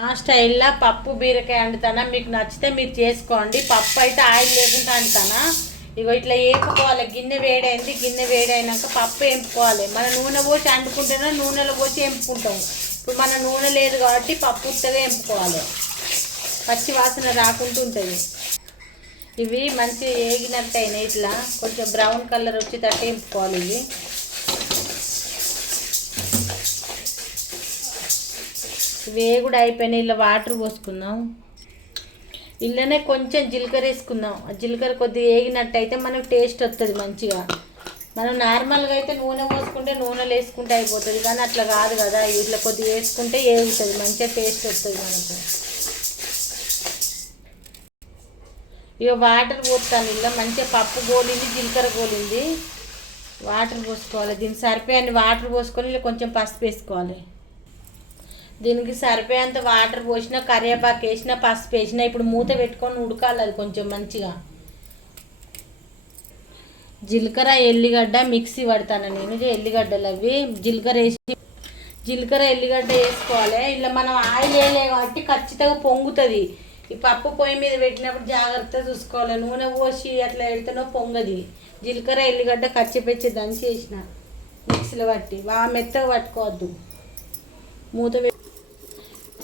నా స్టైల్లో పప్పు బీరకాయ వండుతానా? మీకు నచ్చితే మీరు చేసుకోండి. పప్పు అయితే ఆయిల్ లేకుండా వండుతానా? ఇగో ఇట్లా వేపుకోవాలి గిన్నె వేడైంది గిన్నె వేడైనాక పప్పు వేపుకోవాలి మన నూనె పోసి వండుకుంటేనే నూనెలో పోసి ఎంపుకుంటాం. ఇప్పుడు మన నూనె లేదు కాబట్టి పప్పు ఉత్తగా వేపుకోవాలి పచ్చి వాసన రాకుండా ఉంటుంది. ఇవి మంచిగా వేగినట్టు అయినాయి ఇట్లా. కొంచెం బ్రౌన్ కలర్ వచ్చేటట్టు వేపుకోవాలి ఇవి. వేగుడు అయిపోయినాయి ఇలా వాటర్ పోసుకుందాం. ఇళ్ళనే కొంచెం జీలకర్ర వేసుకుందాం ఆ జీలకర్ర కొద్దిగా వేగినట్టు అయితే మనకు టేస్ట్ వస్తుంది మంచిగా. మనం నార్మల్గా అయితే నూనె పోసుకుంటే నూనెలు వేసుకుంటే అయిపోతుంది. కానీ అట్లా కాదు కదా. ఇట్లా కొద్దిగా వేసుకుంటే వేగుతుంది మంచిగా టేస్ట్ వస్తుంది మనకు. ఇక వాటర్ పోస్తాను ఇలా మంచిగా పప్పు గోలింది జీలకర్ర గోలింది. వాటర్ పోసుకోవాలి. దీన్ని సరిపోయని వాటర్ పోసుకొని ఇలా కొంచెం పసుపు వేసుకోవాలి. దీనికి సరిపోయేంత వాటర్ పోసిన కరివేపాకు వేసిన పసుపు వేసిన ఇప్పుడు మూత పెట్టుకొని ఉడకాలి అది కొంచెం మంచిగా. జీలకర్ర ఎల్లిగడ్డ మిక్సీ పడతాను నేను. ఎల్లిగడ్డలు అవి. జీలకర్ర వేసి జీలకర్ర ఎల్లిగడ్డ వేసుకోవాలి. ఇలా మనం ఆయిల్ వేయలే కాబట్టి ఖచ్చితంగా పొంగుతుంది. ఈ పప్పు పొయ్యి మీద పెట్టినప్పుడు జాగ్రత్తగా చూసుకోవాలి. నూనె పోసి అట్లా పెడితేనో పొంగది. జీలకర్ర ఎల్లిగడ్డ కచ్చిపెచ్చి దంచి వేసిన. మిక్సీలో పట్టి. బాగా మెత్తగా పట్టుకోవద్దు. మూత పెట్టి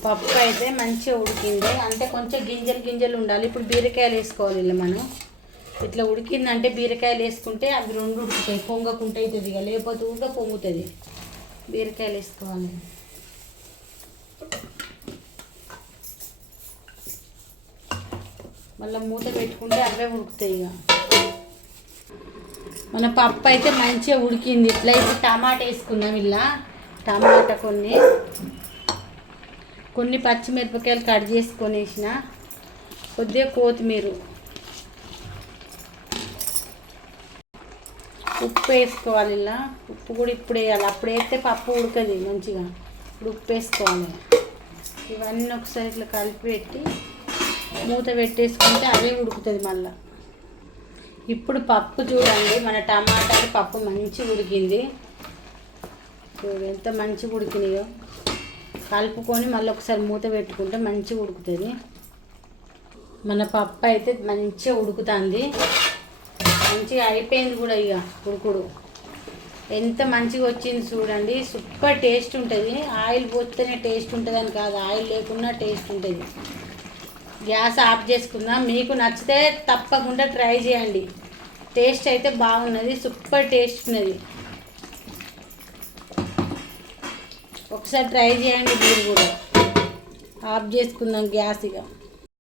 పప్పు అయితే మంచిగా ఉడికింది. అంటే కొంచెం గింజలు గింజలు ఉండాలి. ఇప్పుడు బీరకాయలు వేసుకోవాలి ఇలా మనం. ఇట్లా ఉడికిందంటే బీరకాయలు వేసుకుంటే అవి రెండు ఉడుకుతాయి. పొంగకుంటే అవుతుంది ఇక. లేకపోతే ఊగా పొంగుతుంది. బీరకాయలు వేసుకోవాలి. మళ్ళీ మూత పెట్టుకుంటే అవే ఉడుకుతాయి ఇక. మన పప్పు అయితే మంచిగా ఉడికింది. ఇట్లా ఇప్పుడు టమాటా వేసుకుందాం ఇలా. టమాటా కొన్ని. కొన్ని పచ్చిమిరపకాయలు కట్ చేసుకొని వేసిన కొద్దిగా కొత్తిమీర. ఉప్పు వేసుకోవాలి ఇలా. ఉప్పు కూడా ఇప్పుడు వేయాలి. అప్పుడు వేస్తే పప్పు ఉడకది మంచిగా. ఇప్పుడు ఉప్పు వేసుకోవాలి. ఇవన్నీ ఒకసారి ఇట్లా కలిపి పెట్టి మూత పెట్టేసుకుంటే అవే ఉడుకుతుంది మళ్ళీ. ఇప్పుడు పప్పు చూడండి. మన టమాటాలు పప్పు మంచిగా ఉడికింది. చూడు ఎంత మంచిగా ఉడికినాయో. కలుపుకొని మళ్ళీ ఒకసారి మూత పెట్టుకుంటే మంచిగా ఉడుకుతుంది. మన పప్పు అయితే మంచిగా ఉడుకుతుంది. మంచిగా అయిపోయింది కూడా ఇక ఉడుకుడు. ఎంత మంచిగా వచ్చింది చూడండి. సూపర్ టేస్ట్ ఉంటుంది. ఆయిల్ పోస్తేనే టేస్ట్ ఉంటుంది అని కాదు. ఆయిల్ లేకున్నా టేస్ట్ ఉంటుంది. గ్యాస్ ఆఫ్ చేసుకుందాం. మీకు నచ్చితే తప్పకుండా ట్రై చేయండి. టేస్ట్ అయితే బాగున్నది. సూపర్ టేస్ట్ ఉన్నది. ఒకసారి ట్రై చేయండి మీరు కూడా. ఆఫ్ చేసుకుందాం గ్యాస్ ఇక.